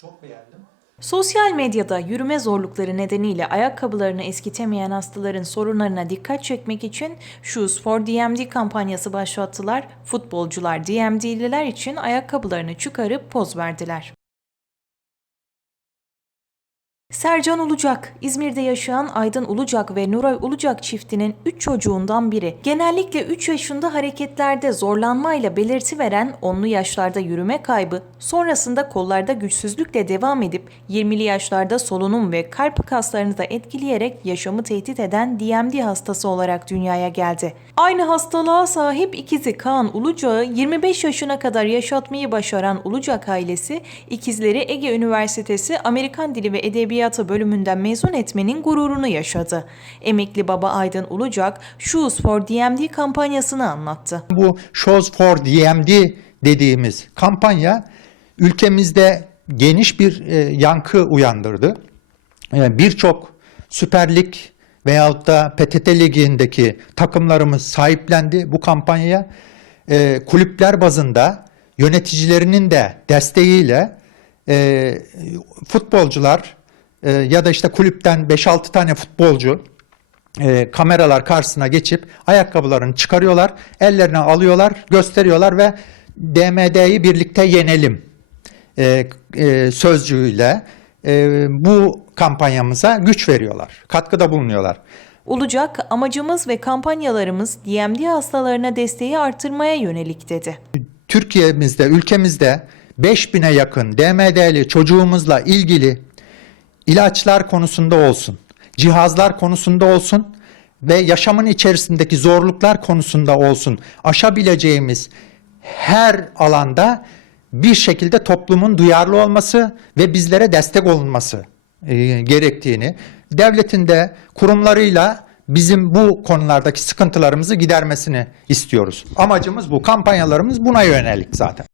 Çok beğendim. Sosyal medyada yürüme zorlukları nedeniyle ayakkabılarını eskitemeyen hastaların sorunlarına dikkat çekmek için Shoes for DMD kampanyası başlattılar. Futbolcular DMD'liler için ayakkabılarını çıkarıp poz verdiler. Sercan Ulucak, İzmir'de yaşayan Aydın Ulucak ve Nuray Ulucak çiftinin 3 çocuğundan biri. Genellikle 3 yaşında hareketlerde zorlanmayla belirti veren onlu yaşlarda yürüme kaybı, sonrasında kollarda güçsüzlükle devam edip 20'li yaşlarda solunum ve kalp kaslarını da etkileyerek yaşamı tehdit eden DMD hastası olarak dünyaya geldi. Aynı hastalığa sahip ikizi Kaan Ulucak'ı 25 yaşına kadar yaşatmayı başaran Ulucak ailesi, ikizleri Ege Üniversitesi Amerikan Dili ve Edebiyatı bölümünden mezun etmenin gururunu yaşadı. Emekli baba Aydın Ulucak, Shoes for DMD kampanyasını anlattı. Bu Shows for DMD dediğimiz kampanya ülkemizde geniş bir e, yankı uyandırdı. E, Birçok Süper Lig veyahut da PTT Ligi'ndeki takımlarımız sahiplendi bu kampanyaya. E, kulüpler bazında yöneticilerinin de desteğiyle e, futbolcular e, ya da işte kulüpten 5-6 tane futbolcu e, kameralar karşısına geçip ayakkabılarını çıkarıyorlar, ellerine alıyorlar, gösteriyorlar ve DMD'yi birlikte yenelim e, e, sözcüğüyle e, bu kampanyamıza güç veriyorlar, katkıda bulunuyorlar. Ulucak, amacımız ve kampanyalarımız DMD hastalarına desteği artırmaya yönelik dedi. Türkiye'mizde, ülkemizde 5000'e yakın DMD'li çocuğumuzla ilgili ilaçlar konusunda olsun, cihazlar konusunda olsun ve yaşamın içerisindeki zorluklar konusunda olsun aşabileceğimiz her alanda bir şekilde toplumun duyarlı olması ve bizlere destek olunması e, gerektiğini, devletin de kurumlarıyla bizim bu konulardaki sıkıntılarımızı gidermesini istiyoruz. Amacımız bu. Kampanyalarımız buna yönelik zaten.